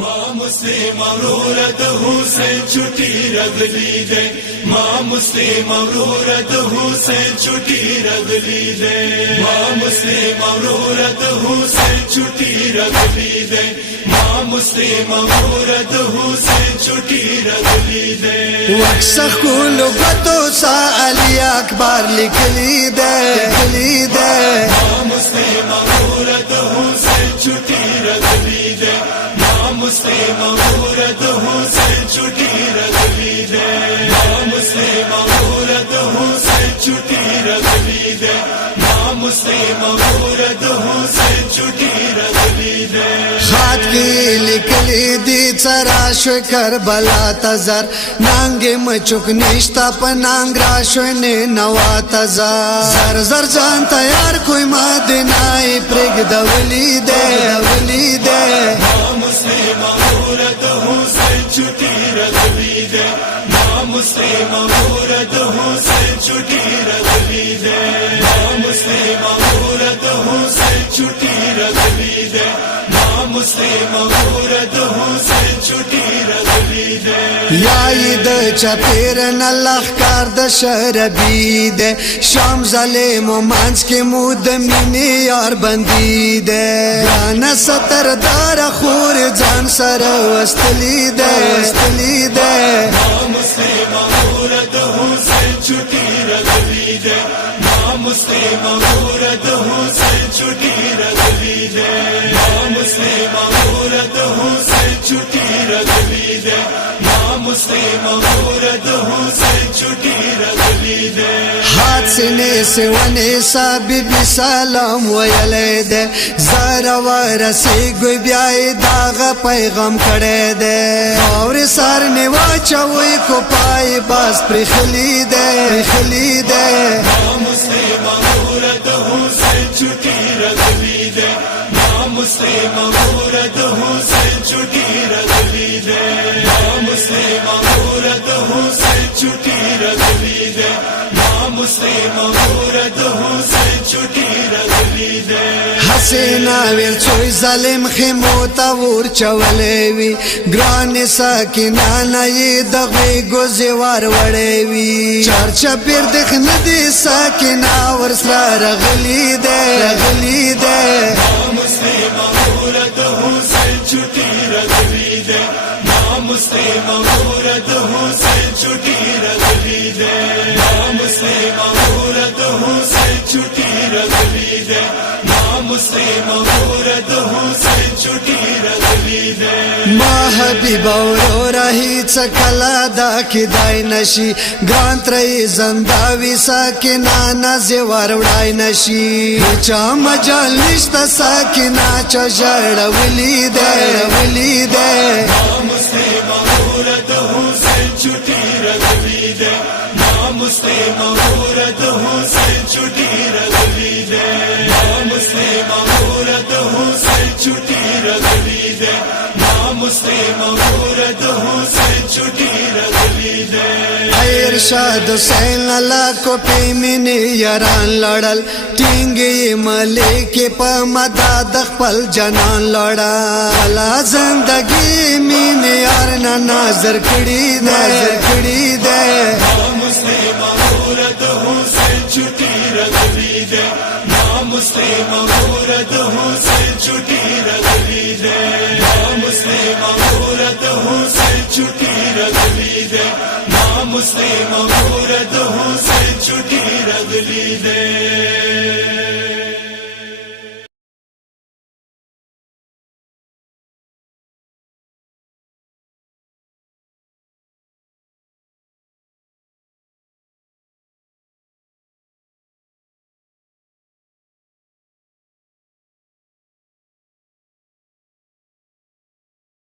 माँ मुस्लिम औरत हुसैन छुट्टी रगली दे, माँ मुस्लिम औरत हुसैन छुट्टी रगली दे, माँ मुस्लिम औरत हुसैन छुट्टी रगली दे, माँ मुस्लिम औरत हुसैन छुट्टी रगली दे। वक्सकुल गतो सा अली अकबर लिखली दे, लिखली दे। माँ मुस्लिम औरत हुसैन छुट्टी रगली दे, माँ मुस्लिम औरत हुसैन छुट्टी रगली दे, माँ मुस्लिम औरत हुसैन छुट्टी रगली दे, माँ मुस्लिम औरत हुसैन छुट्टी रगली दे। खात की लिखली दी चराश करबला तजर, नांगे मचुक निष्ठा पनांग राशने नवा तजर, जर जर जान तैयार कोई मदीनाई प्रेग दवली दे, दवली दे। माँ मुस्लिम औरत हुसैन छुट्टी रगली दे, माँ मुस्लिम औरत हुसैन छुट्टी रगली दे, माँ मुस्लिम औरत हुसैन छुट्टी रगली दे, माँ मुस्लिम औरत हुसैन छुट्टी रगली दे। याद चपेर नल्लाह कार द शरबी दे, शाम ज़ालिम मांस के मुद मिनी यार बंदी दे, गाना सतर दार खूर जान सर वस्तली दे, वस्तली दे। माँ मुस्लिम औरत हुसैन छुट्टी रगली दे, माँ मुस्लिम औरत हुसैन छुट्टी रगली दे, माँ मुस्लिम औरत हुसैन छुट्टी रगली दे, माँ मुस्लिम औरत हुसैन छुट्टी रगली दे। हाथ सीने से वने सा बीबी सलाम वयले दे, जरा वरसी गुई ब्याई दाग पैगाम खड़े दे, और सर ने वाचोई को पाई बस प्रिखली दे, प्रिखली दे। माँ मुस्लिम औरत हुसैन छुट्टी रगली दे, माँ मुस्लिम औरत हुसैन छुट्टी रगली दे, माँ मुस्लिम औरत हुसैन छुट्टी रगली दे, माँ मुस्लिम औरत हुसैन छुट्टी रगली दे। हसीना वीर चोई जालिम खिमोता वूर चवलेवी, ग्रानी साकिना नई दगी गुज़वार वड़ेवी, चर्चा पिर दिख नदी साकिना वर्सरा रगली दे, रगली दे। माँ मुस्लिम औरत हुसैन छुट्टी रगली दे, माँ मुस्लिम औरत हुसैन छुट्टी रगली दे, माँ मुस्लिम औरत हुसैन छुट्टी रगली दे, माँ मुस्लिम औरत हुसैन छुट्टी रगली दे। माँ हबीबा रो रही चकला दा खिदाई नशी, ग्रांत रही जंदावी साकिना नज़वार उड़ाई नशी, चा मजाल निश्ता साकिना चजड़ वली दे, वली दे। माँ मुस्लिम औरत हुसैन छुट्टी रगली दे, माँ मुस्लिम औरत हुसैन छुट्टी रगली दे, माँ मुस्लिम औरत हुसैन छुट्टी रगली दे, माँ मुस्लिम औरत हुसैन छुट्टी रगली दे। इरशाद हुसैन अल्लाह को पे मिनी यारान लड़ल, टिंगी मलिक पे मदद खपल जनान लड़ा, अला जिंदगी मिनी यार ना नजर कड़ी दे, नजर कड़ी दे। माँ मुस्लिम औरत हुसैन छुट्टी रगली दे, माँ मुस्लिम औरत हुसैन छुट्टी रगली दे, माँ मुस्लिम औरत हुसैन छुट्टी रगली दे, माँ मुस्लिम औरत हुसैन छुट्टी रगली दे।